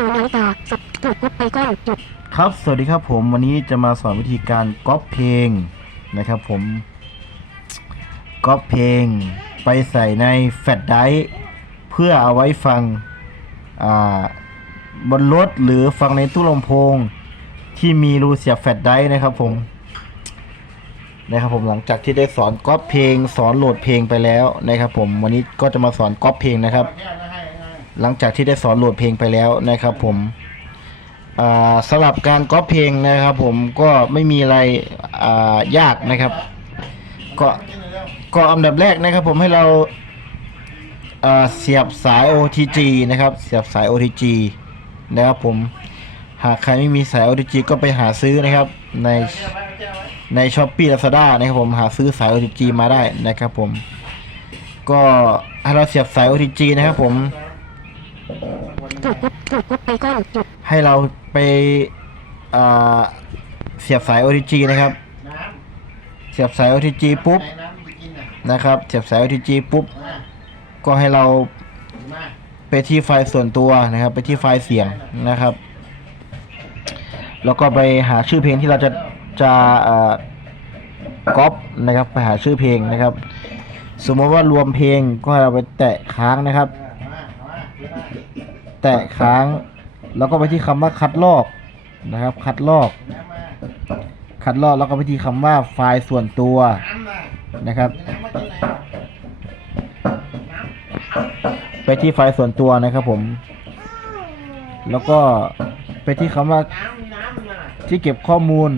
ศูนย์ร้อยต่อสับถูกไปก้อนจุดครับ สวัสดีครับผมวันนี้จะมาสอนวิธีการก๊อปเพลงนะครับ ผมก๊อปเพลงไปใส่ในแฟลชไดร์เพื่อเอาไว้ฟังบนรถหรือฟังในตู้ลำโพงที่มีรูเสียบแฟลชไดร์นะครับผมนะครับผมหลังจากที่ได้สอนก๊อปเพลง สอนโหลดเพลงไปแล้วนะครับผมวันนี้ก็จะมาสอนก๊อปเพลงนะครับ หลังจากที่ได้สอนโหลดเพลงไปแล้วนะครับผมสำหรับการก๊อปเพลงนะครับ ผมก็ไม่มีอะไรยากนะครับก็ก็อันดับแรกนะครับ ผมให้เราเสียบสาย OTG นะครับ เสียบสาย OTG นะครับผมหากใครไม่มีสาย OTG ก็ไปหาซื้อนะครับในใน s h อ p e e Lazada นะครับผมหาซื้อสาย OTG มาได้นะครับผมก็ให้เราเสียบสาย OTG นะครับผม ถูกกดถูกกดไปก้อนจุดให้เราไปอ่าเสียบสาย OTG นะครับ เสียบสาย OTG ปุ๊บนะครับเสียบสาย OTG ปุ๊บก็ให้เราไปที่ไฟล์ส่วนตัวนะครับ ไปที่ไฟล์เสียงนะครับ แล้วก็ไปหาชื่อเพลงที่เราจะจะก๊อปนะครับ ไปหาชื่อเพลงนะครับ สมมติว่ารวมเพลงก็ให้เราไปแตะค้างนะครับ แตะค้าง แล้วก็ไปที่คำว่าคัดลอกนะครับ คัดลอก คัดลอกแล้วก็ไปที่คำว่าไฟล์ส่วนตัวนะครับ ไปที่ไฟล์ส่วนตัวนะครับผม แล้วก็ไปที่คำว่าที่เก็บข้อมูล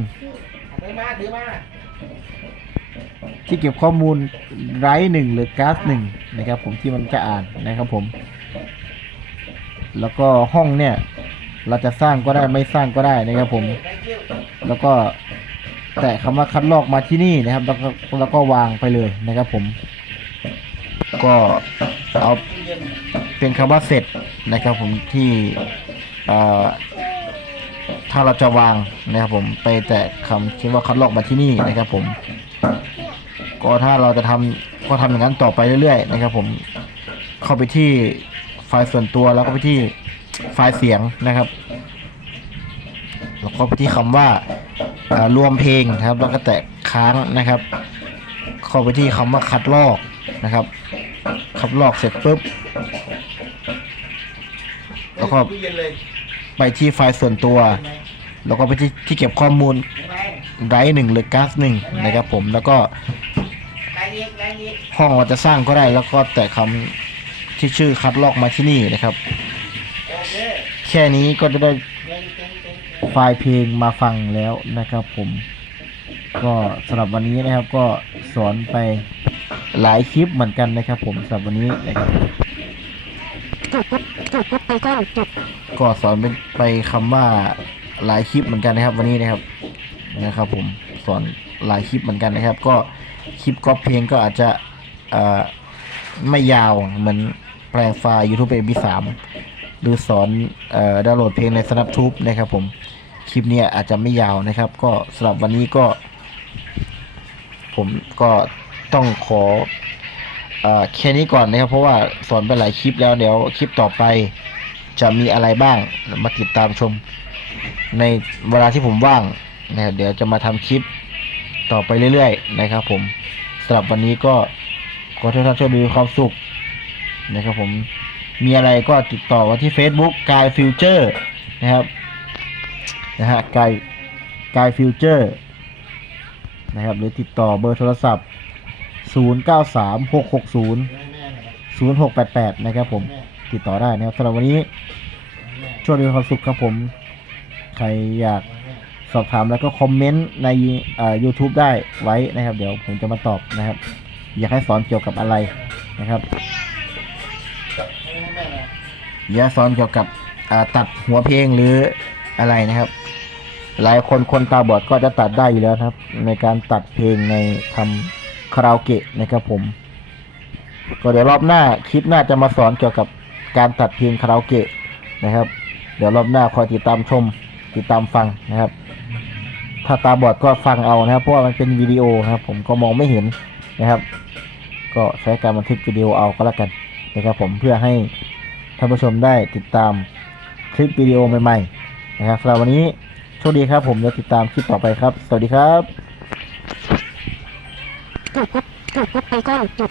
ที่เก็บข้อมูลไรหนึ่งหรือก๊าซหนึ่งนะครับผมที่มันจะอ่านนะครับผม แล้วก็ห้องเนี่ย เราจะสร้างก็ได้ไม่สร้างก็ได้นะครับผม แล้วก็แตะคำว่าคัดลอกมาที่นี่นะครับ แล้วก็แล้วก็วางไปเลยนะครับผม ก็เอาเป็นคำว่าเสร็จนะครับผมที่ถ้าเราจะวางนะครับผมไปแตะคำที่ว่าคัดลอกมาที่นี่นะครับผม ก็ถ้าเราจะทำก็ทำอย่างนั้นต่อไปเรื่อยๆ นะครับผมเข้าไปที่ ไฟล์ส่วนตัวแล้วก็ไปที่ไฟล์เสียงนะครับ แล้วก็ไปที่คำว่าอ่ารวมเพลงนะครับ แล้วก็แตะค้างนะครับเข้าไปที่คำว่าคัดลอกนะครับ คัดลอกเสร็จปุ๊บ แล้วก็ไปที่ไฟล์ส่วนตัว แล้วก็ไปที่ที่เก็บข้อมูลไรหนึ่งหรือก๊าซหนึ่งนะครับผมแล้วก็ห้องเราจะสร้างก็ได้แล้วก็แตะคำ ที่ชื่อคัดลอกมาที่นี่นะครับ แค่นี้ก็จะได้ไฟล์เพลงมาฟังแล้วนะครับผม ก็สำหรับวันนี้นะครับก็สอนไปหลายคลิปเหมือนกันนะครับ ผมสำหรับวันนี้นะครับก็สอนเป็นไปคำว่าหลายคลิปเหมือนกันนะครับ วันนี้นะครับนะครับ ผมสอนหลายคลิปเหมือนกันนะครับ ก็คลิปก๊อปเพลงก็อาจจะไม่ยาวเหมือน แปลงไฟล์ YouTube MP3 หรือสอนเอ่อดาวน์โหลดเพลงใน Snaptube นะครับผม คลิปเนี้ยอาจจะไม่ยาวนะครับ ก็สำหรับวันนี้ก็ ผมก็ต้องขอเอ่อแค่นี้ก่อนนะครับ เพราะว่าสอนไปหลายคลิปแล้วเดี๋ยวคลิปต่อไปจะมีอะไรบ้างมาติดตามชม ในเวลาที่ผมว่างนะครับเดี๋ยวจะมาทำคลิปต่อไปเรื่อยๆ นะครับผมสำหรับวันนี้ก็ขอทุกท่านโชคดีมีความสุข นะครับผมมีอะไรก็ติดต่อมาที่ Facebook กายฟิวเจอร์นะครับนะฮะกายกายฟิวเจอร์นะครับหรือติดต่อเบอร์โทรศัพท์ 093660 0688 นะครับผมติดต่อได้นะครับสำหรับวันนี้ช่วงมีความสุขครับผม ใครอยากสอบถามแล้วก็คอมเมนต์ในอ่อ YouTube ได้ไว้นะครับ เดี๋ยวผมจะมาตอบนะครับ อยากให้สอนเกี่ยวกับอะไรนะครับ อยากสอนเกี่ยวกับตัดหัวเพลงหรืออะไรนะครับ หลายคนคนตาบอดก็จะตัดได้อยู่แล้วครับ ในการตัดเพลงในทำคาราโอเกะนะครับผม ก็เดี๋ยวรอบหน้าคลิปหน้าจะมาสอนเกี่ยวกับการตัดเพลงคาราโอเกะนะครับ เดี๋ยวรอบหน้าคอยติดตามชม ติดตามฟังนะครับ ถ้าตาบอดก็ฟังเอานะครับเพราะว่ามันเป็นวิดีโอครับ ผมก็มองไม่เห็นนะครับ ก็ใช้การบันทึกวิดีโอเอาก็แล้วกันนะครับผมเพื่อให้ ท่านผู้ชมได้ติดตามคลิปวิดีโอใหม่ๆนะครับสำหรับวันนี้โชคดีครับ ผมแล้วติดตามคลิปต่อไปครับ สวัสดีครับตรวจพบตรวจพบไอคอนจุด